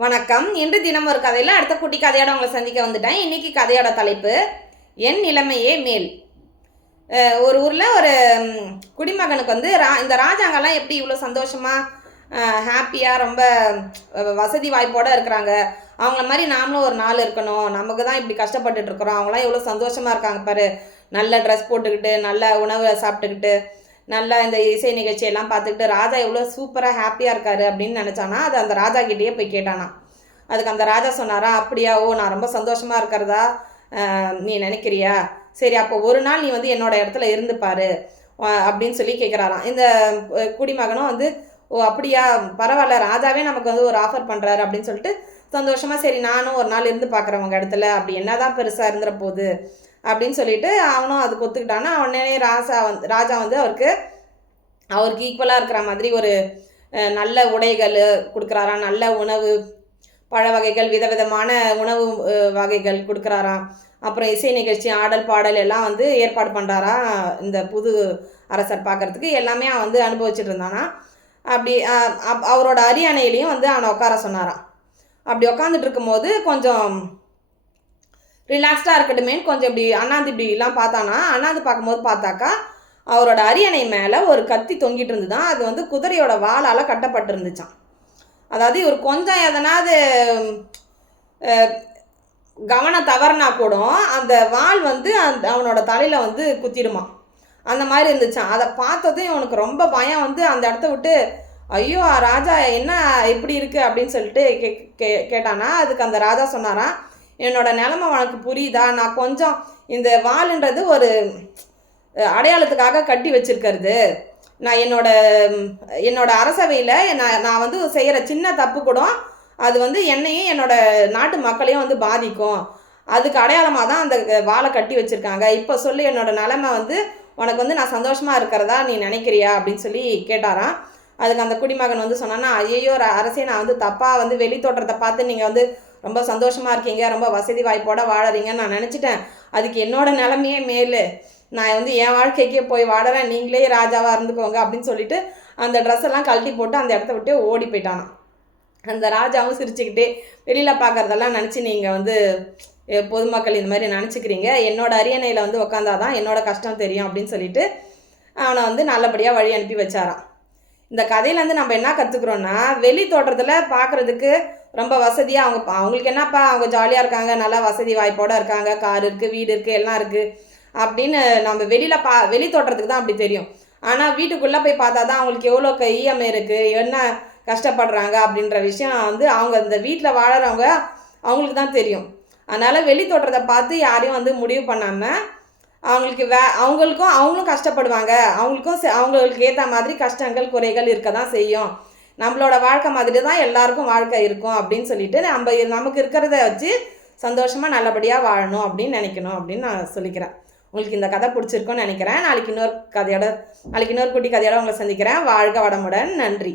வணக்கம். இன்று தினம் ஒரு கதையில் அடுத்த குட்டி கதையோட உங்களை சந்திக்க வந்துட்டேன். இன்றைக்கி கதையோட தலைப்பு என் நிலைமையே மேல். ஒரு ஊரில் ஒரு குடிமகனுக்கு வந்து ரா இந்த ராஜாங்கெல்லாம் எப்படி இவ்வளோ சந்தோஷமாக ஹாப்பியாக ரொம்ப வசதி வாய்ப்போடு இருக்கிறாங்க. அவங்கள மாதிரி நாமளும் ஒரு நாள் இருக்கணும். நமக்கு தான் இப்படி கஷ்டப்பட்டுட்டு இருக்கிறோம். அவங்களாம் எவ்வளோ சந்தோஷமாக இருக்காங்க பாரு. நல்ல ட்ரெஸ் போட்டுக்கிட்டு நல்ல உணவை சாப்பிட்டுக்கிட்டு. நல்லா இந்த இசை நிகழ்ச்சியெல்லாம் பார்த்துக்கிட்டு ராஜா எவ்வளோ சூப்பராக ஹாப்பியாக இருக்காரு அப்படின்னு நினச்சானா அது அந்த ராஜா கிட்டேயே போய் கேட்டானா. அதுக்கு அந்த ராஜா சொன்னாரா அப்படியா ஓ நான் ரொம்ப சந்தோஷமாக இருக்கிறதா? நீ நினைக்கிறியா? சரி அப்போ ஒரு நாள் நீ வந்து என்னோட இடத்துல இருந்துப்பாரு அப்படின்னு சொல்லி கேட்குறாராம் இந்த குடிமகனும் வந்து ஓ அப்படியா பரவாயில்ல ராஜாவே நமக்கு வந்து ஒரு ஆஃபர் பண்ணுறாரு அப்படின்னு சொல்லிட்டு சந்தோஷமாக சரி நானும் ஒரு நாள் இருந்து பார்க்குறேன் உங்கள் இடத்துல. அப்படி என்னதான் பெருசாக இருந்துற போகுது அப்படின்னு சொல்லிட்டு அவனும் அதுக்கு ஒத்துக்கிட்டானா உடனே ராஜா வந்து ராஜா வந்து அவருக்கு அவருக்கு ஈக்குவலாக இருக்கிற மாதிரி ஒரு நல்ல உடைகள் கொடுக்குறாராம் நல்ல உணவு பழ வகைகள் விதவிதமான உணவு வகைகள் கொடுக்குறாராம். அப்புறம் இசை நிகழ்ச்சி ஆடல் பாடல் எல்லாம் வந்து ஏற்பாடு பண்ணுறாரா இந்த புது அரசர் பார்க்கறதுக்கு எல்லாமே அவன் வந்து அனுபவிச்சுட்டு இருந்தானா. அப்படி அப்- அவரோட அரியணையிலையும் வந்து அவனை உட்கார சொன்னாராம். அப்படி உட்காந்துட்டு இருக்கும்போது கொஞ்சம் ரிலாக்ஸ்டாக இருக்கட்டுமேன்னு கொஞ்சம் இப்படி அண்ணாந்து இப்படிலாம் பார்த்தானா அண்ணாந்து பார்க்கும்போது பார்த்தாக்கா அவரோட அரியணை மேலே ஒரு கத்தி தொங்கிட்டு இருந்துதான். அது வந்து குதிரையோட வாளால் கட்டப்பட்டு இருந்துச்சான் அதாவது இவர் கொஞ்சம் எதனாவது கவனம் தவறுனா கூட அந்த வாள் வந்து அந்த அவனோட தலையில் வந்து குத்திடுமா அந்த மாதிரி இருந்துச்சான் அதை பார்த்ததும் இவனுக்கு ரொம்ப பயம் வந்து அந்த இடத்த விட்டு ஐயோ ராஜா என்ன இப்படி இருக்குது அப்படின்னு சொல்லிட்டு கே கே கேட்டானா. அதுக்கு அந்த ராஜா சொன்னாராம் என்னோட நிலமை உனக்கு புரியுதா? நான் கொஞ்சம் இந்த வாளுன்றது ஒரு அடையாளத்துக்காக கட்டி வச்சிருக்கிறது. நான் என்னோட என்னோட அரசவையில் நான் நான் வந்து செய்கிற சின்ன தப்பு கூட அது வந்து என்னையும் என்னோட நாட்டு மக்களையும் வந்து பாதிக்கும். அதுக்கு அடையாளமாக தான் அந்த வாழை கட்டி வச்சுருக்காங்க. இப்போ சொல்லி என்னோட நிலமை வந்து உனக்கு வந்து நான் சந்தோஷமாக இருக்கிறதா நீ நினைக்கிறியா? அப்படின்னு சொல்லி கேட்டாராம். அதுக்கு அந்த குடிமகன் வந்து சொன்னான்னா ஐயோ அரசே நான் வந்து தப்பாக வந்து வெளி தோற்றத்தை பார்த்து நீங்கள் வந்து ரொம்ப சந்தோஷமாக இருக்கீங்க ரொம்ப வசதி வாய்ப்போட வாழறீங்கன்னு நான் நினச்சிட்டேன். அதுக்கு என்னோடய நிலமையே மேலு. நான் வந்து என் வாழ்க்கைக்கே போய் வாடுறேன் நீங்களே ராஜாவாக இருந்துக்கோங்க அப்படின்னு சொல்லிட்டு அந்த ட்ரெஸ் எல்லாம் கழட்டி போட்டு அந்த இடத்த விட்டு ஓடி போயிட்டானான் அந்த ராஜாவும் சிரிச்சுக்கிட்டே வெளியில் பார்க்குறதெல்லாம் நினச்சி நீங்கள் வந்து பொதுமக்கள் இந்த மாதிரி நினச்சிக்கிறீங்க. என்னோட அரியணையில் வந்து உக்காந்தாதான் என்னோட கஷ்டம் தெரியும் அப்படின்னு சொல்லிட்டு அவனை வந்து நல்லபடியாக வழி அனுப்பி வச்சாரான் இந்த கதையிலேருந்து நம்ம என்ன கற்றுக்குறோன்னா வெளி தோற்றத்தில் பார்க்குறதுக்கு ரொம்ப வசதியாக அவங்க அவங்களுக்கு என்னப்பா அவங்க ஜாலியாக இருக்காங்க நல்லா வசதி வாய்ப்போடு இருக்காங்க கார் இருக்குது வீடு இருக்குது எல்லாம் இருக்குது அப்படின்னு நம்ம வெளியில் பா வெளி தோட்டத்துக்கு தான் அப்படி தெரியும். ஆனால் வீட்டுக்குள்ளே போய் பார்த்தா தான் அவங்களுக்கு எவ்வளோ இஎம்ஐ இருக்குது என்ன கஷ்டப்படுறாங்க அப்படின்ற விஷயம் வந்து அவங்க இந்த வீட்டில் வாழறவங்க அவங்களுக்கு தான் தெரியும். அதனால் வெளி தோற்றத்தை பார்த்து யாரையும் வந்து முடிவு பண்ணாமல் அவங்களுக்கு வே அவங்களுக்கும் அவங்களும் கஷ்டப்படுவாங்க. அவங்களுக்கும் செ- அவங்களுக்கு ஏற்ற மாதிரி கஷ்டங்கள் குறைகள் இருக்க தான் செய்யும். நம்மளோட வாழ்க்கை மாதிரி தான் எல்லாருக்கும் வாழ்க்கை இருக்கும் அப்படின்னு சொல்லிட்டு நம்ம நமக்கு இருக்கிறத வச்சு சந்தோஷமாக நல்லபடியாக வாழணும் அப்படின்னு நினைக்கணும் அப்படின்னு நான் சொல்லிக்கிறேன். உங்களுக்கு இந்த கதை பிடிச்சிருக்கும்னு நினைக்கிறேன். நாளைக்கு இன்னொரு கதையோட நாளைக்கு இன்னொரு குட்டி கதையோட உங்களை சந்திக்கிறேன். வாழ்க வடமுடன் நன்றி.